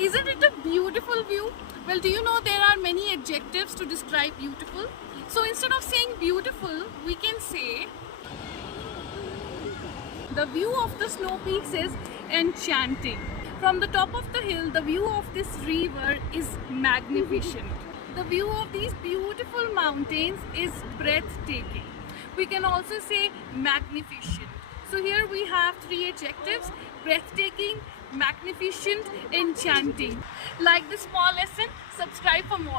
Isn't it a beautiful view? Well, do you know there are many adjectives to describe beautiful? So instead of saying beautiful, we can say the view of the snow peaks is enchanting. From the top of the hill, the view of this river is magnificent. The view of these beautiful mountains is breathtaking. We can also say magnificent. So here we have three adjectives: breathtaking, magnificent, enchanting. Like this small lesson, subscribe for more.